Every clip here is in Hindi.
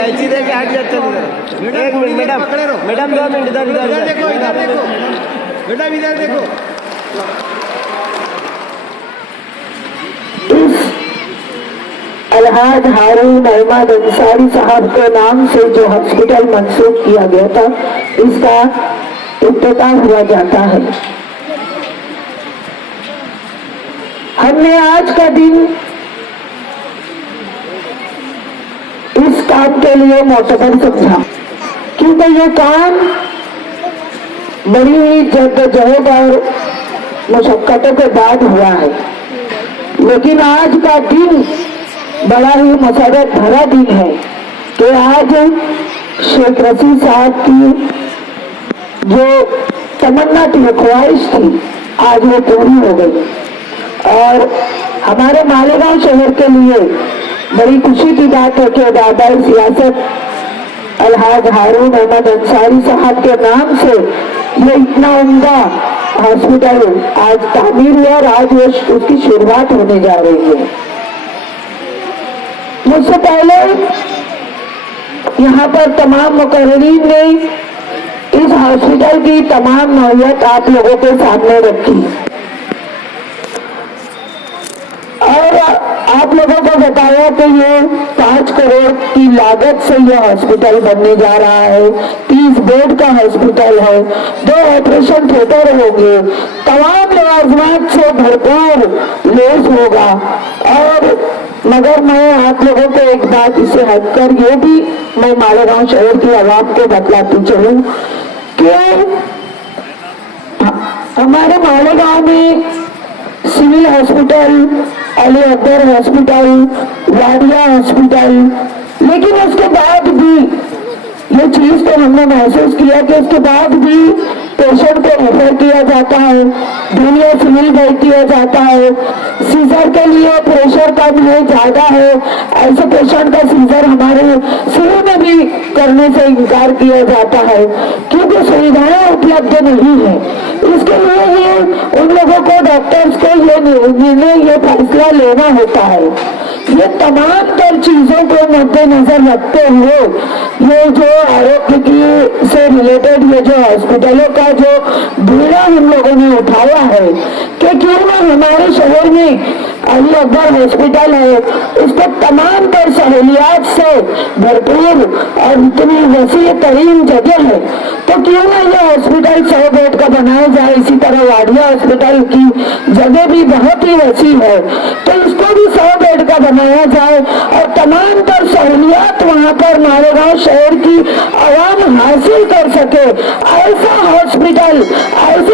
कैंची दे के हट जाते हैं। एक मिनट मैडम, मैडम 2 मिनट इधर देखो, इधर देखो बेटा, इधर देखो। अलहाज हारून अहमद अंसारी साहब के नाम से जो हॉस्पिटल मंसूब किया गया था, इसका इफ्तिताह हुआ जाता है। हमने आज का दिन इस काम के लिए मोतबर समझा, क्योंकि ये काम बड़ी ही जद्दोजहद और मुशक्कतों के बाद हुआ है। लेकिन आज का दिन बड़ा ही मसरत भरा दिन है कि आज शेख रशीद साहब की जो तमन्ना थी, ख्वाहिश थी, आज वो पूरी हो गई। और हमारे मालेगांव शहर के लिए बड़ी खुशी की बात है कि दादा सियासत अलहाज हारून अहमद अंसारी साहब के नाम से ये इतना उम्दा हॉस्पिटल आज तामीर हुआ और आज वो उसकी शुरुआत होने जा रही है। मुझसे पहले यहाँ पर तमाम मुकर्रीन ने इस हॉस्पिटल की तमाम नौयत आप लोगों के सामने रखी और आप लोगों को बताया कि ये 5 करोड़ की लागत से यह हॉस्पिटल बनने जा रहा है। 30 बेड का हॉस्पिटल है, 2 ऑपरेशन थिएटर होंगे, तमाम लवाजमात से भरपूर लेस होगा। और मगर मैं आप लोगों को एक बात इससे हटकर ये भी मैं मालेगांव शहर की आवाम को बतलाती चलूं कि हमारे मालेगांव में civil hospital, Ali Akbar hospital, Wadia hospital, लेकिन उसके बाद भी ये चीज तो हमने महसूस किया कि उसके बाद भी पेशेंट को रेफर किया जाता है, दुनिया सिविल भेज दिया जाता है। सीजर के लिए प्रेशर कम है, ज्यादा है, ऐसे पेशेंट का सीजर हमारे सिविल में भी करने से इनकार किया जाता है क्योंकि सुविधाएं उपलब्ध नहीं है। इसके लिए ये उन लोगों को, डॉक्टर्स को ये निर्णय, ये फैसला लेना होता है। ये तमाम तर चीजों को मद्देनजर रखते हुए ये जो आरोग्य की से रिलेटेड ये जो हॉस्पिटलों का जो बीड़ा हम लोगों ने उठाया है कि क्यों ना हमारे शहर में अली अकबर हॉस्पिटल है, इसको तमाम तर सहूलियात से भरपूर और इतनी वसी तरीन जगह है, तो क्यों ना ये हॉस्पिटल 100 बेड का बनाया जाए। इसी तरह वाडिया हॉस्पिटल की जगह भी बहुत ही वसी है, तो इसको भी 100 बेड का बनाया जाए और तमाम तर सहूलियात वहाँ पर मालेगांव शहर की आवाम हासिल कर सके। ऐसे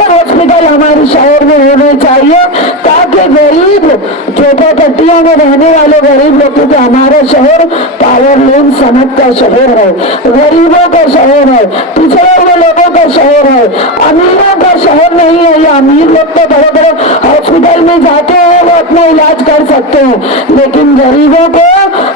हॉस्पिटल हमारे शहर में होने चाहिए ताकि गरीब झोपड़पट्टियों में रहने वाले गरीब लोग, क्योंकि हमारा शहर पावर लूम सनत का शहर है, गरीबों का शहर है, पिछड़े हुए लोगों का शहर है, अमीरों का शहर नहीं है। ये अमीर लोग तो बड़े बड़े हॉस्पिटल में जाते हैं, वो अपना इलाज कर सकते हैं, लेकिन गरीबों को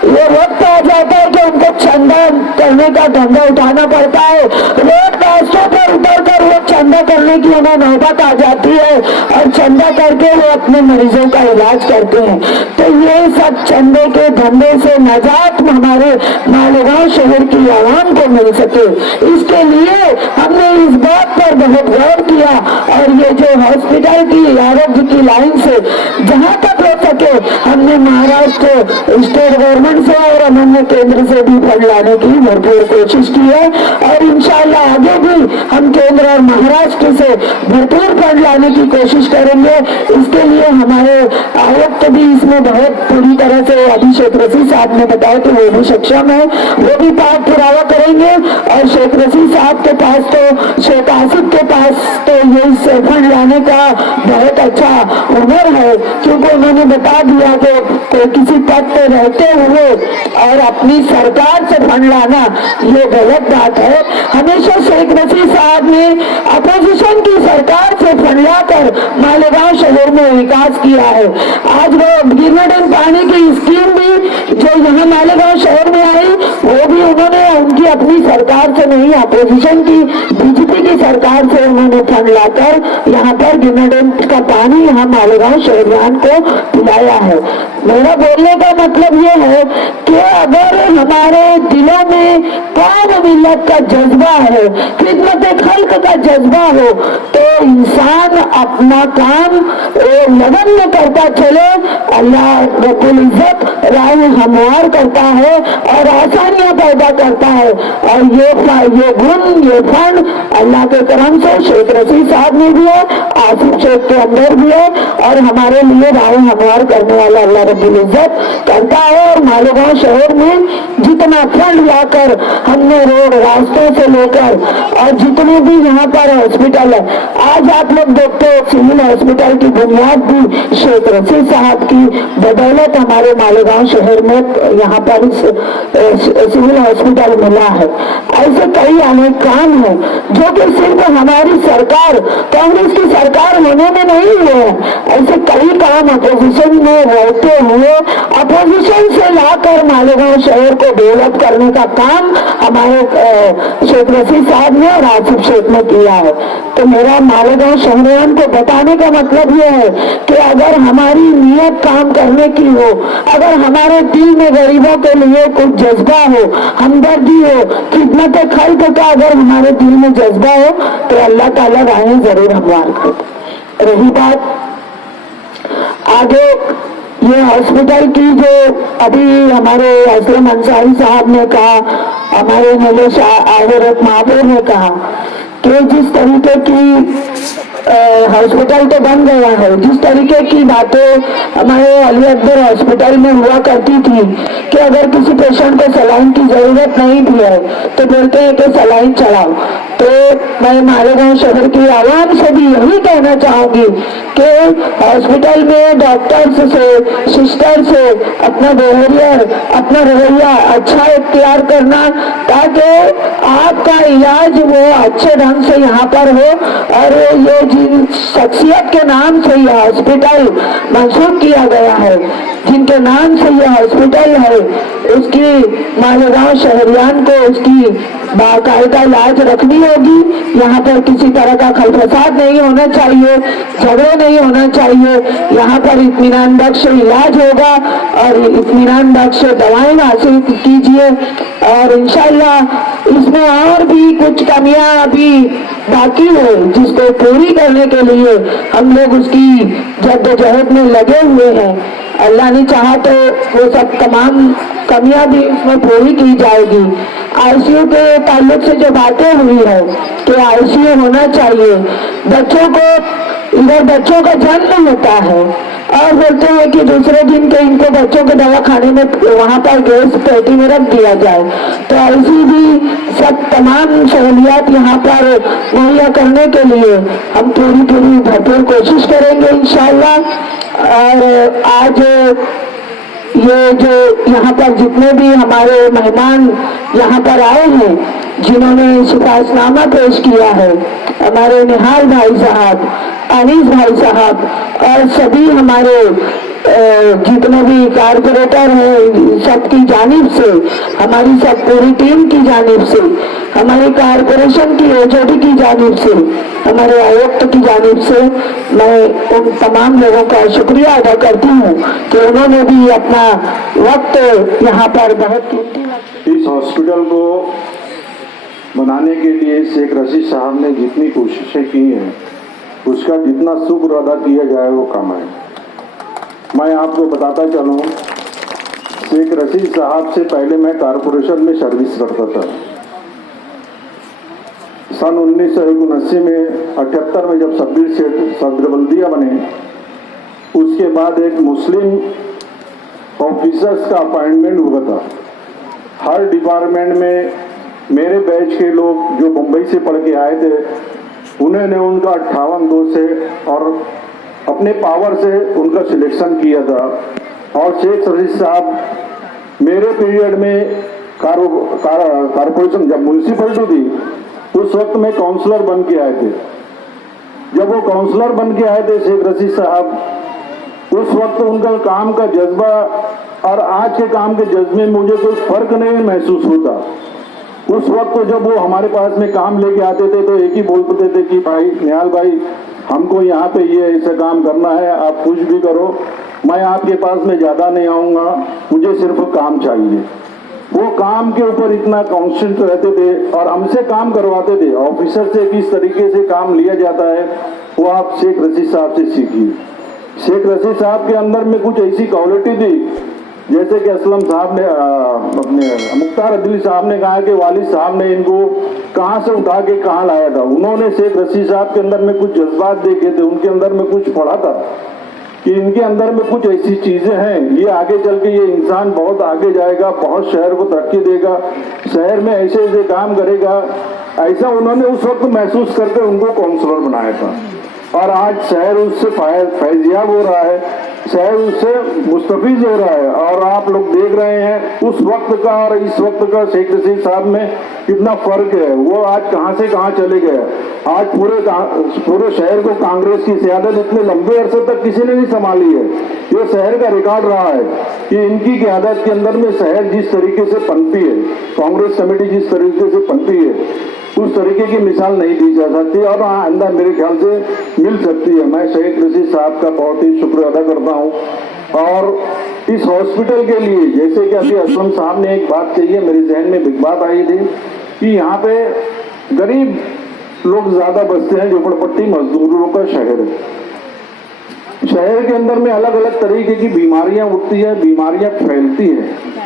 ये वक्त आ जाता है कि उनको चंदा करने का धंधा उठाना पड़ता है। रोड रास्तों पर उतर कर वो चंदा करने की उन्हें नौबत आ जाती है और चंदा करके वो अपने मरीजों का इलाज करते हैं। तो ये सब चंदे के धंधे से नजात हमारे मालेगांव शहर की आवाम को मिल सके, इसके लिए हमने इस बात पर बहुत गौर किया और ये जो हॉस्पिटल की आरोग्य की लाइन से जहाँ तक हो सके हमने महाराष्ट्र स्टेट गवर्नमेंट से और हमने केंद्र से भी फंड लाने की भरपूर कोशिश की है और इंशाअल्लाह आगे भी हम केंद्र और महाराष्ट्र से भरपूर फंड लाने की कोशिश करेंगे। इसके लिए हमारे आयुक्त भी इसमें बहुत पूरी तरह से, अभी शेख रशीद साहब ने बताया कि वो भी सक्षम है, वो भी पाठ पुरावा करेंगे और शेख रशीद साहब के पास तो, शेख आसिफ के पास तो ये फंड लाने का बहुत अच्छा हुनर है, क्योंकि उन्होंने बता दिया कि किसी पद पे रहते हुए और अपनी सरकार से फंड लाना ये गलत बात है। हमेशा शेख रशीद साहब ने अपोजिशन की सरकार से फंड लाकर मालेगांव शहर में विकास किया है। आज वो गिरनाडन पानी की स्कीम भी जो यहाँ मालेगांव शहर में आई, वो भी उन्होंने उनकी अपनी सरकार से नहीं, अपोजिशन की बीजेपी की सरकार से उन्होंने फंड लाकर यहाँ पर गिरनाडन का पानी यहाँ मालेगांव शहरियान को पिलाया है। मेरा बोलने का मतलब ये है कि अगर हमारे दिलों में कौम मिल्लत का जज्बा है, खिदमत खल्क का जज्बा हो, तो इंसान अपना काम लगन में करता चले, अल्लाह रब्बुल इज्जत राह हमवार करता है और आसानियां पैदा करता है। और ये गुण, ये फंड अल्लाह के करम से शेख रशीद साहब में भी है, आसिफ शेख के अंदर भी है, और हमारे लिए राह हमवार करने वाला अल्लाह रब्बुल इज्जत करता है। और मालेगांव शहर में जितना फंड लाकर हमने रोड, रास्तों से लेकर और जितने भी यहाँ पर हॉस्पिटल है, आज आप लोग देखते हो सिविल हॉस्पिटल की बुनियाद भी शेख रशीद साहब की बदौलत हमारे मालेगांव शहर में यहाँ पर सिविल हॉस्पिटल मिला है। ऐसे कई अनेक काम है जो कि सिर्फ हमारी सरकार, कांग्रेस की सरकार होने में नहीं हुए हैं। ऐसे कई काम अपोजिशन में रहते हुए अपोजिशन से लाकर मालेगांव शहर को डेवलप करने का काम हमारे शेख रशीद साहब ने और आसिफ शेख ने किया है। तो मेरा मालेगांव शहरियान को बताने का मतलब यह है कि अगर हमारी नीयत काम करने की हो, अगर हमारे दिल में गरीबों के लिए कुछ जज्बा हो, हमदर्दी हो, खिदमत खल्क का अगर हमारे दिल में जज्बा हो, तो अल्लाह ताला राहें जरूर हमवार करे। रही बात आगे ये हॉस्पिटल की, जो अभी हमारे असलम अंसारी साहब ने कहा, हमारे नलेश आहिरत महाबूर ने कहा कि जिस तरीके की हॉस्पिटल तो बन गया है, जिस तरीके की बातें हमारे अली अकबर हॉस्पिटल में हुआ करती थी कि अगर किसी पेशेंट को सलाइन की जरूरत नहीं भी है तो बोलते हैं कि सलाइन चढ़ाओ। तो मैं मालेगांव शहर की आवाम से भी यही कहना चाहूंगी कि हॉस्पिटल में डॉक्टर्स से, सिस्टर से अपना बिहेवियर, अपना रवैया अच्छा इख्तियार करना, ताकि आपका इलाज वो अच्छे ढंग से यहाँ पर हो। और ये जिन शख्सियत के नाम से यह हॉस्पिटल मंसूब किया गया है, जिनके नाम से यह हॉस्पिटल है, उसकी मालेगांव शहरियान को उसकी बाकायदा लाज रखनी होगी। यहाँ पर किसी तरह का खलफसाद नहीं होना चाहिए, झगड़े नहीं होना चाहिए। यहाँ पर इत्मीनान बख्श इलाज होगा और इत्मीनान बख्श दवाएं हासिल कीजिए। और इंशाल्लाह इसमें और भी कुछ कमियां अभी बाकी है, जिसको पूरी करने के लिए हम लोग उसकी जद्दोजहद में लगे हुए हैं। अल्लाह ने चाहा तो वो सब तमाम कमियां भी उसमें पूरी की जाएगी। आईसीयू के ताल्लुक से जो बातें हुई है कि आईसीयू होना चाहिए, बच्चों को, इधर बच्चों का जन्म होता है और बोलते हैं कि दूसरे दिन के इनको बच्चों के दवा खाने में वहाँ पर गैस पेटी में रख दिया जाए। तो ऐसी भी सब तमाम सहूलियात यहाँ पर मुहैया करने के लिए हम पूरी भरपूर कोशिश करेंगे इंशाअल्लाह। और आज ये जो यहाँ पर जितने भी हमारे मेहमान यहाँ पर आए हैं, जिन्होंने सिफारिशनामा पेश किया है, हमारे निहाल भाई साहब, अनीस भाई साहब और सभी हमारे जितने भी कारपोरेटर हैं, सबकी जानिब से, हमारी सब पूरी टीम की जानिब से, हमारी कारपोरेशन की एचओडी की जानिब से, हमारे आयुक्त की जानिब से मैं उन तमाम लोगों का शुक्रिया अदा करती हूँ कि उन्होंने भी अपना वक्त यहाँ पर बहुत कीमती। इस हॉस्पिटल को बनाने के लिए शेख रशीद साहब ने जितनी कोशिशें की हैं, उसका जितना शुक्र अदा किया जाए वो कम है। मैं आपको बताता चलूं, शेख रशीद साहब से पहले मैं कारपोरेशन में सर्विस करता था। सन 1979 में 78 में जब शब्बीर शेख सदरबल्दिया बने, उसके बाद एक मुस्लिम ऑफिसर्स का अपॉइंटमेंट हुआ था। हर डिपार्टमेंट में मेरे बैच के लोग जो मुंबई से पढ़ के आए थे, उन्होंने उनका 58-2 से और अपने पावर से उनका सिलेक्शन किया था। और शेख रशीद साहब मेरे पीरियड में कारपोरेशन जब म्यूनसिपलिटी थी, उस वक्त में काउंसलर बन के आए थे। जब वो काउंसलर बन के आए थे शेख रशीद साहब, उस वक्त उनका काम का जज्बा और आज के काम के जज्बे में मुझे कोई फर्क नहीं महसूस होता। उस वक्त जब वो हमारे पास में काम लेके आते थे तो एक ही बोलते थे कि भाई निहाल भाई, हमको यहाँ पे ये ऐसा काम करना है, आप कुछ भी करो, मैं आपके पास में ज़्यादा नहीं आऊँगा, मुझे सिर्फ काम चाहिए। वो काम के ऊपर इतना कॉन्स्टेंट रहते थे और हमसे काम करवाते थे। ऑफिसर से किस तरीके से काम लिया जाता है वो आप शेख रशीद साहब से सीखिए। शेख रशीद साहब के अंदर में कुछ ऐसी क्वालिटी थी, जैसे कि असलम साहब ने अपने मुख्तार अदली साहब ने कहा कि वालिद साहब ने इनको कहाँ से उठा के कहाँ लाया था। उन्होंने शेख रशीद साहब के अंदर में कुछ जज्बात देखे थे, उनके अंदर में कुछ पढ़ा था कि इनके अंदर में कुछ ऐसी चीजें हैं, ये आगे चल के ये इंसान बहुत आगे जाएगा, बहुत शहर को तरक्की देगा, शहर में ऐसे ऐसे काम करेगा। ऐसा उन्होंने उस वक्त महसूस करके उनको काउंसलर बनाया था और आज शहर उससे फैजियाब हो रहा है, शहर उससे मुस्तफीज हो रहा है। और आप लोग देख रहे हैं उस वक्त का और इस वक्त का शेख रशीद साहब में कितना फर्क है। वो आज कहां से कहां चले गए। आज पूरे शहर को कांग्रेस की सियादत इतने लंबे अरसे तक किसी ने नहीं संभाली है। ये शहर का रिकॉर्ड रहा है कि इनकी क़यादत के अंदर में शहर जिस तरीके से पनपी है, कांग्रेस कमेटी जिस तरीके से पनपी है, उस तरीके की मिसाल नहीं दी जा सकती और आइंदा मेरे ख्याल से मिल सकती है। मैं शेख रशीद साहब का बहुत ही शुक्र अदा करता हूँ। और इस हॉस्पिटल के लिए, जैसे कि अभी असलम साहब ने एक बात कही है, मेरे जहन में एक बात आई थी कि यहाँ पे गरीब लोग ज्यादा बसते हैं, झोपड़पट्टी मजदूरों का शहर है। शहर के अंदर में अलग अलग तरीके की बीमारियां उठती है, बीमारियां फैलती है।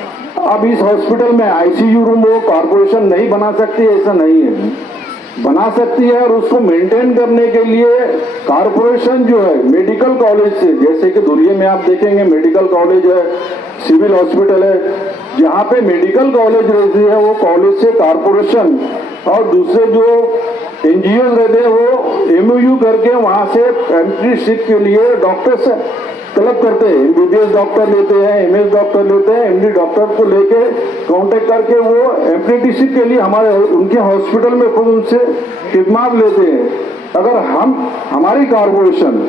अब इस हॉस्पिटल में आईसीयू रूम वो कॉर्पोरेशन नहीं बना सकती, ऐसा नहीं है, बना सकती है। और उसको मेंटेन करने के लिए कॉर्पोरेशन जो है मेडिकल कॉलेज से, जैसे कि दुरिये में आप देखेंगे मेडिकल कॉलेज है, सिविल हॉस्पिटल है, जहाँ पे मेडिकल कॉलेज रहती है वो कॉलेज से कॉर्पोरेशन और दूसरे जो एनजीओ रहते हैं वो एमओयू करके वहाँ से एंट्रीशिप के लिए डॉक्टर से तलब करते हैं। एमबीबीएस डॉक्टर लेते हैं, एमएस डॉक्टर लेते हैं, एमडी डॉक्टर को लेके कांटेक्ट करके वो एप्रेंटिसशिप के लिए हमारे उनके हॉस्पिटल में खुद उनसे खिदमत लेते हैं। अगर हमारी कॉर्पोरेशन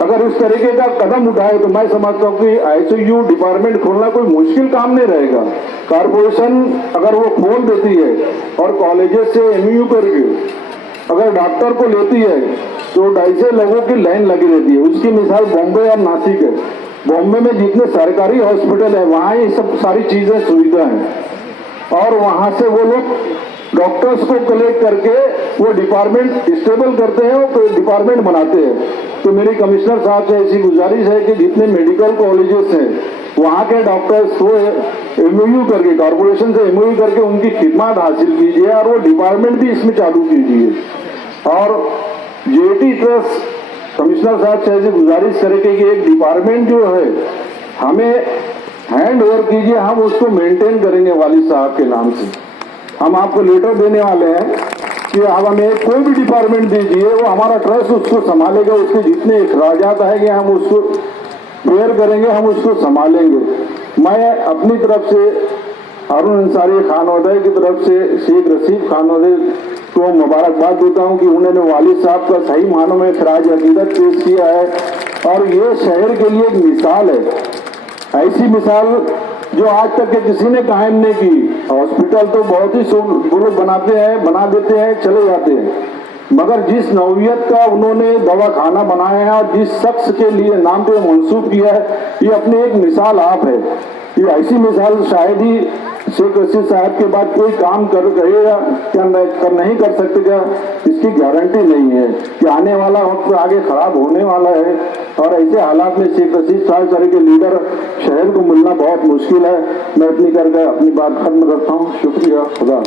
अगर इस तरीके का कदम उठाए तो मैं समझता हूँ कि आईसीयू डिपार्टमेंट खोलना कोई मुश्किल काम नहीं रहेगा। कॉर्पोरेशन अगर वो खोल देती है और कॉलेजेस से एमयू करके अगर डॉक्टर को लेती है तो 250 लोगों की लाइन लगी रहती है। उसकी मिसाल बॉम्बे और नासिक है। बॉम्बे में जितने सरकारी हॉस्पिटल है वहाँ ये सब सारी चीजें सुविधा है और वहाँ से वो लोग डॉक्टर्स को कलेक्ट करके वो डिपार्टमेंट स्टेबल करते हैं और डिपार्टमेंट बनाते हैं। तो मेरी कमिश्नर साहब से ऐसी गुजारिश है कि जितने मेडिकल कॉलेजेस हैं वहाँ के डॉक्टर्स को एमओयू करके कॉर्पोरेशन से एमओयू करके उनकी खिदमत हासिल कीजिए और वो डिपार्टमेंट भी इसमें चालू कीजिए। और जेटी ट्रस्ट कमिश्नर साहब से ऐसी गुजारिश करेंगे कि एक डिपार्टमेंट जो है हमें हैंड ओवर कीजिए, हम उसको मेंटेन करेंगे वालिद साहब के नाम से। हम आपको लेटर देने वाले हैं कि आप हमें कोई भी डिपार्टमेंट दीजिए, वो हमारा ट्रस्ट उसको संभालेगा। उसके जितने अखराजात आएंगे हम उसको बेयर करेंगे, हम उसको संभालेंगे। मैं अपनी तरफ से हारून अंसारी खानोदय की तरफ से शेख रशीद खानोदय को मुबारकबाद देता हूं कि उन्होंने वालिद साहब का सही मानों में खराज अकीदत पेश किया है और ये शहर के लिए एक मिसाल है, ऐसी मिसाल जो आज तक के किसी ने कायम नहीं की। हॉस्पिटल तो बहुत ही लोग बनाते हैं, बना देते हैं, चले जाते हैं, मगर जिस नौयत का उन्होंने दवाखाना बनाया है और जिस शख्स के लिए नाम पे मंसूब किया है, ये अपनी एक मिसाल आप है। ये ऐसी मिसाल शायद ही शेख रशीद साहब के बाद कोई काम करेगा क्या नहीं कर सकेगा, इसकी गारंटी नहीं है कि आने वाला वक्त आगे खराब होने वाला है। और ऐसे हालात में शेख रशीद साहब तरह के लीडर शहर को मिलना बहुत मुश्किल है। मैं अपनी करके अपनी बात खत्म करता हूँ। शुक्रिया, खुदा।